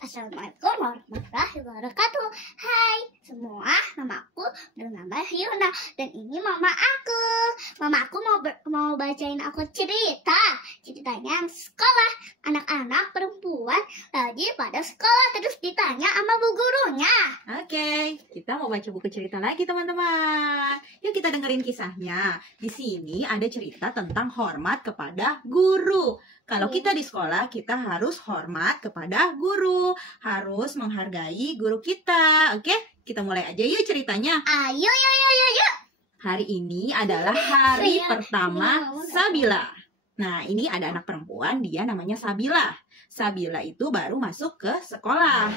Assalamualaikum warahmatullahi wabarakatuh. Hai semua, nama aku bernama Hyuna dan ini mama aku. Mama aku mau bacain aku ceritanya sekolah. Anak-anak perempuan lagi pada sekolah terus ditanya sama bu gurunya. Oke, kita mau baca buku cerita lagi teman-teman. Yuk kita dengerin kisahnya. Di sini ada cerita tentang hormat kepada guru. Kalau kita di sekolah, kita harus hormat kepada guru. Harus menghargai guru kita. Oke, kita mulai aja yuk ceritanya. Ayo, yuk. Hari ini adalah hari pertama Sabila. Nah, ini ada anak perempuan, dia namanya Sabila. Sabila itu baru masuk ke sekolah.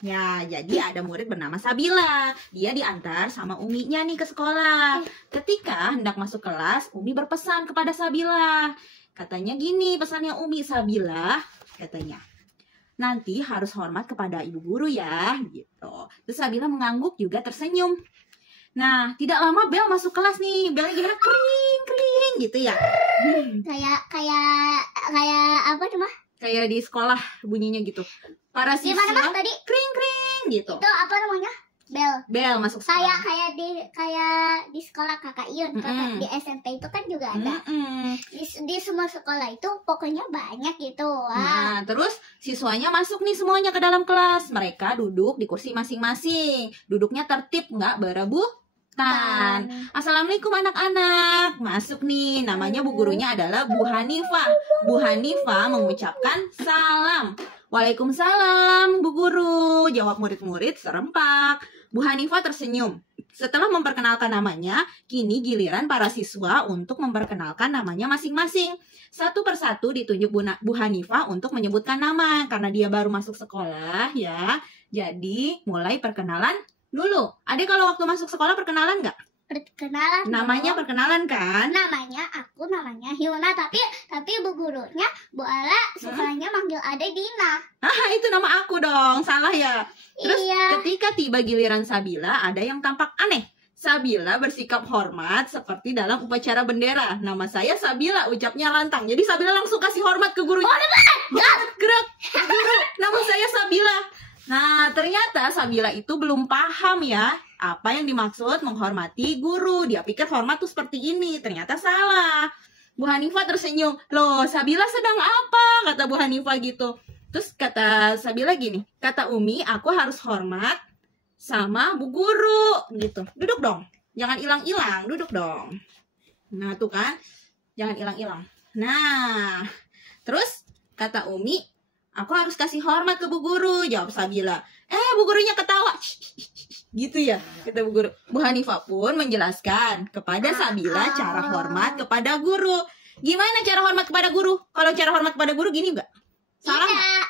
Ya, jadi ada murid bernama Sabila. Dia diantar sama uminya nih ke sekolah. Ketika hendak masuk kelas, Umi berpesan kepada Sabila. Katanya gini pesannya Umi, Sabila, katanya, nanti harus hormat kepada ibu guru ya, gitu. Terus Sabila mengangguk juga tersenyum. Nah, tidak lama bel masuk kelas nih. Belnya gimana? Kring, gitu ya. Kayak apa cuma? Kayak di sekolah bunyinya gitu. Para siswa tadi? Kring gitu. Itu apa namanya? Bel masuk sekolah. Kayak di sekolah kakak Ion, kakak di SMP itu kan juga ada. Di semua sekolah itu pokoknya banyak gitu. Nah, terus siswanya masuk nih semuanya ke dalam kelas. Mereka duduk di kursi masing-masing. Duduknya tertib, nggak berebutan. Assalamualaikum anak-anak. Masuk nih, namanya bu gurunya adalah Bu Hanifah. Bu Hanifah mengucapkan salam. Waalaikumsalam Bu Guru, jawab murid-murid serempak. Bu Hanifah tersenyum. Setelah memperkenalkan namanya, kini giliran para siswa untuk memperkenalkan namanya masing-masing. Satu persatu ditunjuk Bu Hanifah untuk menyebutkan nama. Karena dia baru masuk sekolah ya. Jadi mulai perkenalan dulu. Adek kalau waktu masuk sekolah perkenalan nggak? Perkenalan. Namanya perkenalan kan? Namanya Hyuna, tapi bu gurunya Bu Ala sukanya manggil Ade Dina. Itu nama aku dong, salah ya. Terus iya. Ketika tiba giliran Sabila, ada yang tampak aneh. Sabila bersikap hormat seperti dalam upacara bendera. Nama saya Sabila, ucapnya lantang. Jadi Sabila langsung kasih hormat ke gurunya. Gerak, guru, nama saya Sabila. Nah, ternyata Sabila itu belum paham ya apa yang dimaksud menghormati guru. Dia pikir hormat tuh seperti ini. Ternyata salah. Bu Hanifah tersenyum. Loh, Sabila sedang apa? Kata Bu Hanifah gitu. Terus kata Sabila gini. Kata Umi, aku harus hormat sama bu guru. Gitu. Duduk dong. Jangan hilang-hilang. Duduk dong. Nah, tuh kan. Jangan hilang-hilang. Nah, terus kata Umi, aku harus kasih hormat ke bu guru. Jawab Sabila. Bu gurunya ketawa. Gitu ya, kata bu guru. Bu Hanifah pun menjelaskan kepada Sabila cara hormat kepada guru. Gimana cara hormat kepada guru? Kalau cara hormat kepada guru gini enggak? Salah?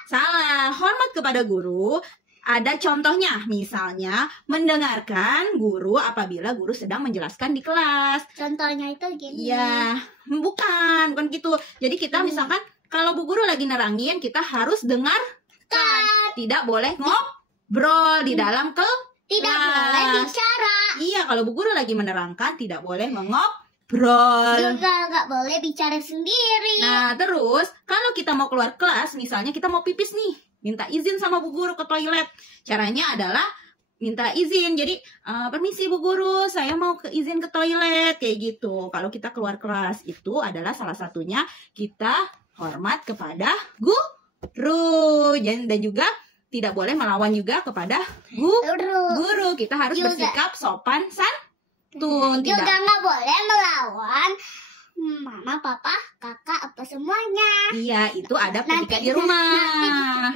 Salah. Hormat kepada guru ada contohnya. Misalnya mendengarkan guru apabila guru sedang menjelaskan di kelas. Contohnya itu gini. Iya, bukan gitu. Jadi kita misalkan kalau bu guru lagi nerangin, kita harus dengarkan. Tidak boleh ngobrol di dalam Tidak boleh bicara. Iya, kalau bu guru lagi menerangkan tidak boleh mengobrol. Juga nggak boleh bicara sendiri. Nah, terus kalau kita mau keluar kelas, misalnya kita mau pipis nih, minta izin sama bu guru ke toilet. Caranya adalah minta izin. Jadi, permisi bu guru, saya mau izin ke toilet. Kayak gitu. Kalau kita keluar kelas, itu adalah salah satunya kita hormat kepada guru. Dan juga tidak boleh melawan juga kepada guru. Kita harus bersikap sopan santun. Juga nggak boleh melawan mama, papa, kakak, apa semuanya. Iya, itu ada ketika di rumah.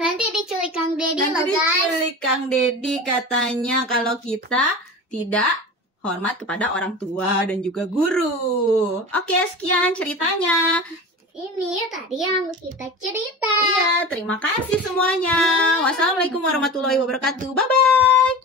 Nanti diculik Kang Dedi loh guys. Diculik Kang Dedi katanya kalau kita tidak hormat kepada orang tua dan juga guru. Oke, sekian ceritanya. Ini tadi yang kita cerita. Iya, terima kasih semuanya. Wassalamualaikum warahmatullahi wabarakatuh. Bye-bye.